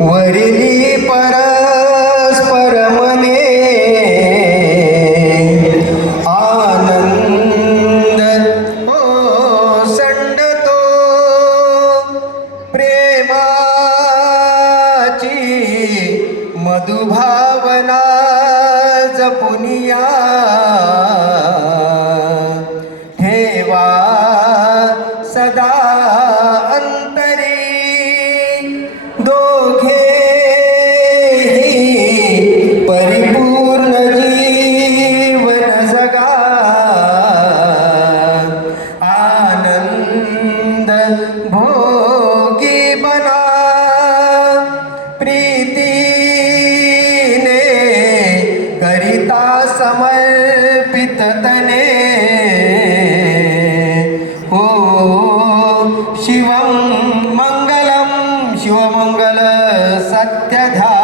वरिली परस्पर मने आनंद. हो संडतो प्रेमाची मधुभावना जपुनिया. ठेवा सदा भोगी बना। प्रीतीने करिता समर्पित तने। हो शिवं मंगलम शिवमंगल सत्यधा।